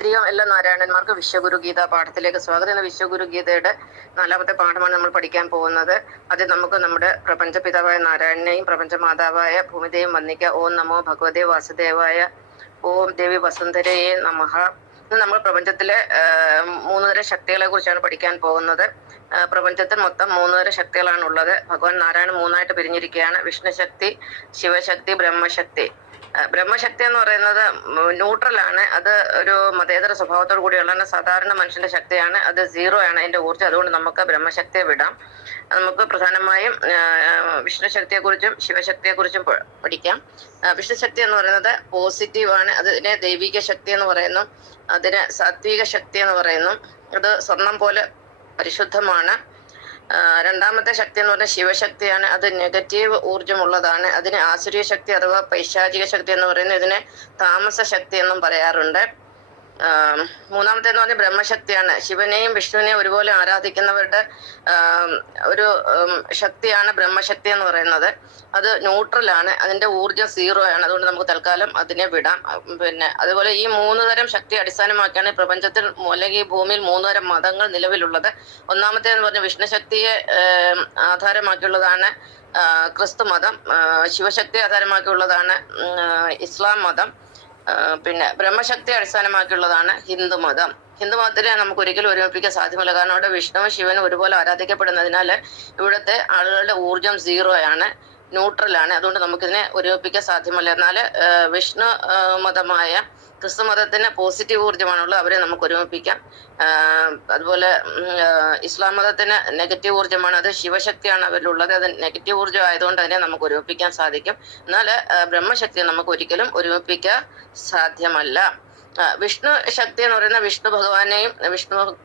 പ്രിയം എല്ലാ നാരായണന്മാർക്ക് വിശ്വഗുരുഗീത പാഠത്തിലേക്ക് സ്വാഗതം. ഇന്ന് വിശ്വഗുരുഗീതയുടെ 4ാമത്തെ പാഠമാണ് നമ്മൾ പഠിക്കാൻ പോകുന്നത്. അത് നമുക്ക് നമ്മുടെ പ്രപഞ്ചപിതാവായ നാരായണനെയും പ്രപഞ്ചമാതാവായ ഭൂമിദേയും വന്ദിക്കാം. ഓം നമോ ഭഗവതേ വാസുദേവായ. ഓം ദേവി വസുന്ധരയെ നമഃ. ഇന്ന് നമ്മൾ പ്രപഞ്ചത്തിലെ 3 തരം ശക്തികളെ കുറിച്ചാണ് പഠിക്കാൻ പോകുന്നത്. പ്രപഞ്ചത്തിൽ മൊത്തം 3 തരം ശക്തികളാണ് ഉള്ളത്. ഭഗവാൻ നാരായണൻ 3ആയിട്ട് പിരിഞ്ഞിരിക്കുകയാണ്: വിഷ്ണുശക്തി, ശിവശക്തി, ബ്രഹ്മശക്തി. ബ്രഹ്മശക്തി എന്ന് പറയുന്നത് ന്യൂട്രലാണ്. അത് ഒരു മതേതര സ്വഭാവത്തോടു കൂടിയുള്ള സാധാരണ മനുഷ്യന്റെ ശക്തിയാണ്. അത് 0 ആണ് അതിന്റെ ഊർജ്ജം. അതുകൊണ്ട് നമുക്ക് ബ്രഹ്മശക്തിയെ വിടാം. നമുക്ക് പ്രധാനമായും വിഷ്ണുശക്തിയെക്കുറിച്ചും ശിവശക്തിയെക്കുറിച്ചും പഠിക്കാം. വിഷ്ണുശക്തി എന്ന് പറയുന്നത് പോസിറ്റീവാണ്. അതിനെ ദൈവിക ശക്തി എന്ന് പറയുന്നു, അതിന് സാത്വിക ശക്തി എന്ന് പറയുന്നു. അത് സ്വർണം പോലെ പരിശുദ്ധമാണ്. രണ്ടാമത്തെ ശക്തി എന്ന് പറഞ്ഞാൽ ശിവശക്തിയാണ്. അത് നെഗറ്റീവ് ഊർജ്ജമുള്ളതാണ്. അതിന് ആസുരീയ ശക്തി അഥവാ പൈശാചിക ശക്തി എന്ന് പറയുന്നത്. ഇതിനെ താമസ ശക്തി എന്നും പറയാറുണ്ട്. മൂന്നാമത്തേന്ന് പറഞ്ഞാൽ ബ്രഹ്മശക്തിയാണ്. ശിവനെയും വിഷ്ണുവിനെയും ഒരുപോലെ ആരാധിക്കുന്നവരുടെ ഒരു ശക്തിയാണ് ബ്രഹ്മശക്തി എന്ന് പറയുന്നത്. അത് ന്യൂട്രലാണ്. അതിന്റെ ഊർജ്ജം 0 ആണ്. അതുകൊണ്ട് നമുക്ക് തൽക്കാലം അതിനെ വിടാം. പിന്നെ അതുപോലെ ഈ 3 തരം ശക്തി അടിസ്ഥാനമാക്കിയാണ് പ്രപഞ്ചത്തിൽ അല്ലെങ്കിൽ ഭൂമിയിൽ 3 തരം മതങ്ങൾ നിലവിലുള്ളത്. ഒന്നാമത്തേന്ന് പറഞ്ഞാൽ വിഷ്ണുശക്തിയെ ആധാരമാക്കിയുള്ളതാണ് ക്രിസ്തു മതം. ശിവശക്തി ആധാരമാക്കിയുള്ളതാണ് ഇസ്ലാം മതം. പിന്നെ ബ്രഹ്മശക്തി അടിസ്ഥാനമാക്കിയുള്ളതാണ് ഹിന്ദുമതം. ഹിന്ദുമതത്തിനെ നമുക്ക് ഒരിക്കലും ഒരുമിപ്പിക്കാൻ സാധ്യമല്ല. കാരണം അവിടെ വിഷ്ണുവും ശിവനും ഒരുപോലെ ആരാധിക്കപ്പെടുന്നതിനാൽ ഇവിടുത്തെ ആളുകളുടെ ഊർജം 0 ആണ്, ന്യൂട്രലാണ്. അതുകൊണ്ട് നമുക്കിതിനെ ഒരുമിപ്പിക്കാൻ സാധ്യമല്ല. എന്നാൽ വിഷ്ണു മതമായ ക്രിസ്തു മതത്തിന് പോസിറ്റീവ് ഊർജ്ജമാണുള്ളത്, അവരെ നമുക്ക് ഒരുമിപ്പിക്കാം. അതുപോലെ ഇസ്ലാം മതത്തിന് നെഗറ്റീവ് ഊർജ്ജമാണ്. അത് ശിവശക്തിയാണ് അവരിലുള്ളത്. അത് നെഗറ്റീവ് ഊർജ്ജം ആയതുകൊണ്ട് അതിനെ നമുക്ക് ഒരുമിപ്പിക്കാൻ സാധിക്കും. എന്നാൽ ബ്രഹ്മശക്തിയെ നമുക്ക് ഒരിക്കലും ഒരുമിപ്പിക്കാൻ സാധ്യമല്ല. വിഷ്ണു ശക്തി എന്ന് പറയുന്ന വിഷ്ണു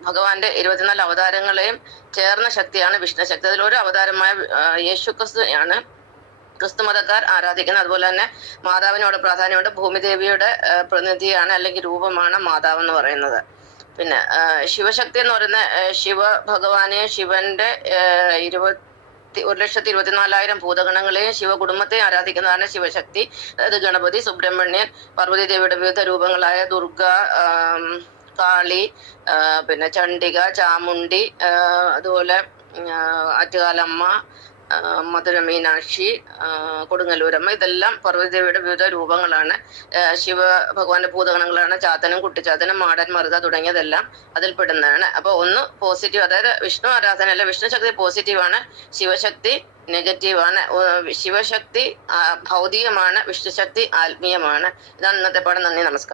ഭഗവാന്റെ 24 അവതാരങ്ങളെയും ചേർന്ന ശക്തിയാണ് വിഷ്ണു ശക്തി. അതിലൊരു അവതാരമായ യേശു ക്രിസ്തുയാണ് ക്രിസ്തു മതക്കാർ ആരാധിക്കുന്നത്. അതുപോലെ തന്നെ മാതാവിനോട് പ്രാധാന്യമുണ്ട്. ഭൂമിദേവിയുടെ പ്രതിനിധിയാണ് അല്ലെങ്കിൽ രൂപമാണ് മാതാവ് എന്ന് പറയുന്നത്. പിന്നെ ശിവശക്തി എന്ന് പറയുന്ന ശിവന്റെ 1,24,000 ഭൂതഗണങ്ങളെയും ശിവകുടുംബത്തെയും ആരാധിക്കുന്നതാണ് ശിവശക്തി. അതായത് ഗണപതി, സുബ്രഹ്മണ്യൻ, പാർവതി ദേവിയുടെ വിവിധ രൂപങ്ങളായ ദുർഗ, കാളി, പിന്നെ ചണ്ഡിക, ചാമുണ്ടി, അതുപോലെ ആറ്റുകാലമ്മ, മധുര മീനാക്ഷി, കൊടുങ്ങല്ലൂരമ്മ, ഇതെല്ലാം പാർവതിദേവിയുടെ വിവിധ രൂപങ്ങളാണ്. ശിവ ഭഗവാന്റെ ഭൂതഗണങ്ങളാണ് ചാത്തനും, കുട്ടിച്ചാത്തനും, മാടൻ, മറുത തുടങ്ങിയതെല്ലാം അതിൽ പെടുന്നതാണ്. അപ്പൊ ഒന്ന് പോസിറ്റീവ്, അതായത് വിഷ്ണു ആരാധനയല്ല, വിഷ്ണു ശക്തി പോസിറ്റീവാണ്, ശിവശക്തി നെഗറ്റീവാണ്. ശിവശക്തി ഭൗതികമാണ്, വിഷ്ണുശക്തി ആത്മീയമാണ്. ഇതാണ് ഇന്നത്തെ പാഠം. നന്ദി, നമസ്കാരം.